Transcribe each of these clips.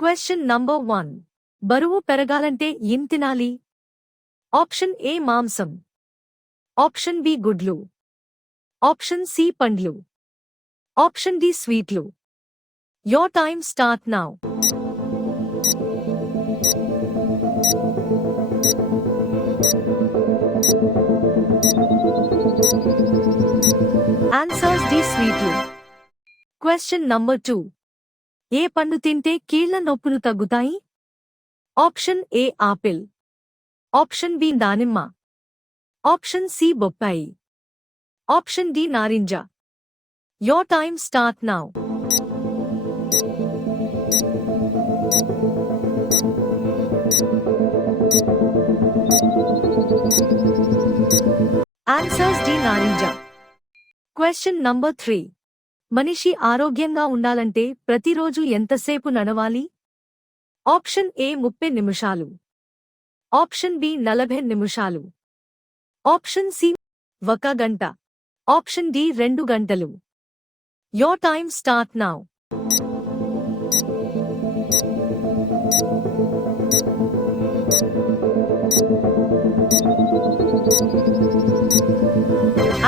Question number 1. బరువు పెరగాలంటే ఏం తినాలి? ఆప్షన్ ఏ మాంసం, ఆప్షన్ బి గుడ్లు, ఆప్షన్ సి పండ్లు, ఆప్షన్ డి స్వీట్లు. Your time start now. Answers D స్వీట్లు. Question number 2. ఏ పండు తింటే కీళ్ల నొప్పులు తగ్గుతాయి? Option A apple, option B దానిమ్మ, ఆప్షన్ సి బొప్పాయి, ఆప్షన్ డి నారింజ. Your time start now. Answers D నారింజ. Question number 3. మనిషి ఆరోగ్యంగా ఉండాలంటే ప్రతిరోజు ఎంతసేపు నడవాలి? ఆప్షన్ ఏ 30 నిమిషాలు, ఆప్షన్ బి 40 నిమిషాలు, ఆప్షన్ సి 1 గంట, ఆప్షన్ డి 2 గంటలు. Your time start now.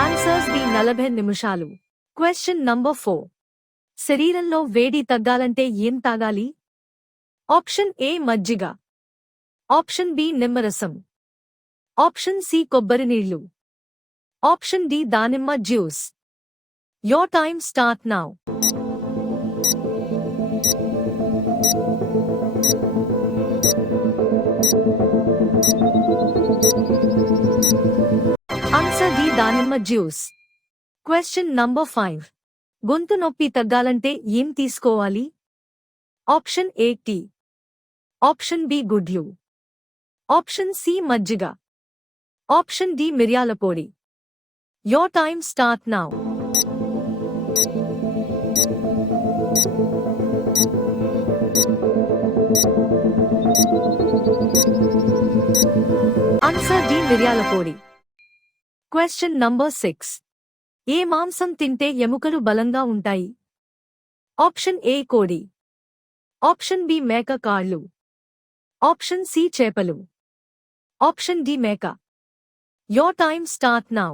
Answers B 40 నిమిషాలు. Question number 4. శరీరంలో వేడి తగ్గాలంటే ఏం తాగాలి? ఆప్షన్ ఏ మజ్జిగ, ఆప్షన్ బి నిమ్మరసం, ఆప్షన్ సి కొబ్బరి నీళ్లు, ఆప్షన్ డి దానిమ్మ juice. Your time start now. Answer D దానిమ్మ జ్యూస్. Question number 5. గొంతు నొప్పి తగ్గాలంటే ఏం తీసుకోవాలి? Option A tea, option B గుడ్లు, ఆప్షన్ సి మజ్జిగ, ఆప్షన్ డి మిరియాల పొడి. Your time start now. Answer D మిరియాల పొడి. Question number 6. ఏ మాంసం తింటే ఎముకలు బలంగా ఉంటాయి? ఆప్షన్ ఏ కోడి, ఆప్షన్ బి మేక కాళ్ళు, ఆప్షన్ సి చేపలు, ఆప్షన్ డి మేక. Your time start now.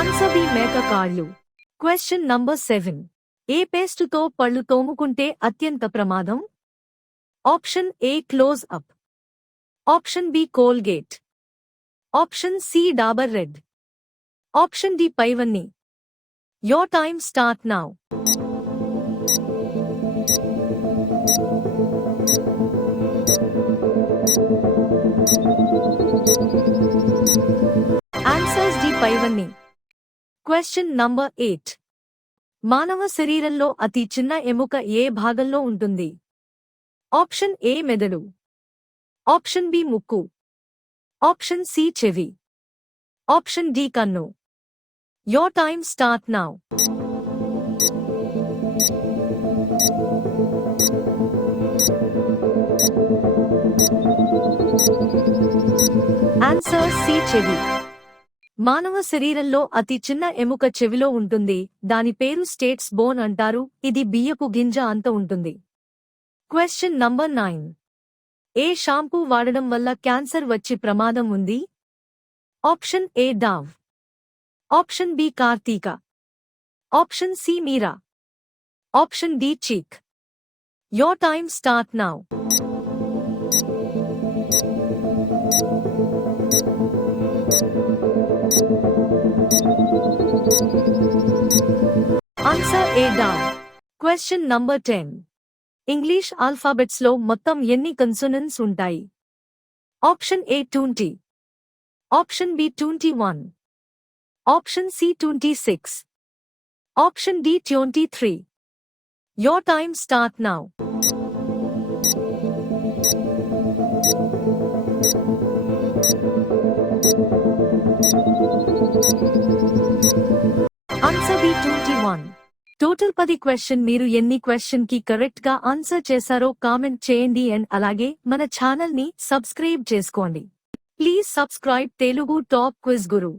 Answer B మేక కాళ్ళు. Question number 7. ఏ పేస్టుతో పళ్ళు తోముకుంటే అత్యంత ప్రమాదం? Option A close up, option B Colgate, option C Dabur red, option D పైవన్నీ. Your time start now. Answers D పైవన్నీ. Question number 8. మానవ శరీరంలో అతి చిన్న ఎముక ఏ భాగంలో ఉంటుంది? ఆప్షన్ ఏ మెదడు, ఆప్షన్ బి ముక్కు, ఆప్షన్ సి చెవి, ఆప్షన్ డి కన్ను. Your time start now. Answer C చెవి. మానవ శరీరంలో అతి చిన్న ఎముక చెవిలో ఉంటుంది. దాని పేరు స్టేట్స్ బోన్ అంటారు. ఇది బియ్యపు గింజ అంత ఉంటుంది. Question number 9. ఏ షాంపూ వాడడం వల్ల క్యాన్సర్ వచ్చి ప్రమాదం ఉంది? Option A Dove, option B Karthika, option C Meera, option D Chik. Your time start now. Answer A Dove. Question number 10. English alphabets లో మొత్తం ఎన్ని కన్సోనెంట్స్ ఉంటాయి? Option A 20, option B 21, option C 26, option D 23. Your time start now. Answer B 21. Total 10 question. మీరు ఎన్ని క్వశ్చన్ కి కరెక్ట్ గా ఆన్సర్ చేశారో కామెంట్ చేయండి అండ్ అలాగే మన ఛానల్ ని సబ్స్క్రైబ్ చేసుకోండి. Please subscribe Telugu top quiz Guru.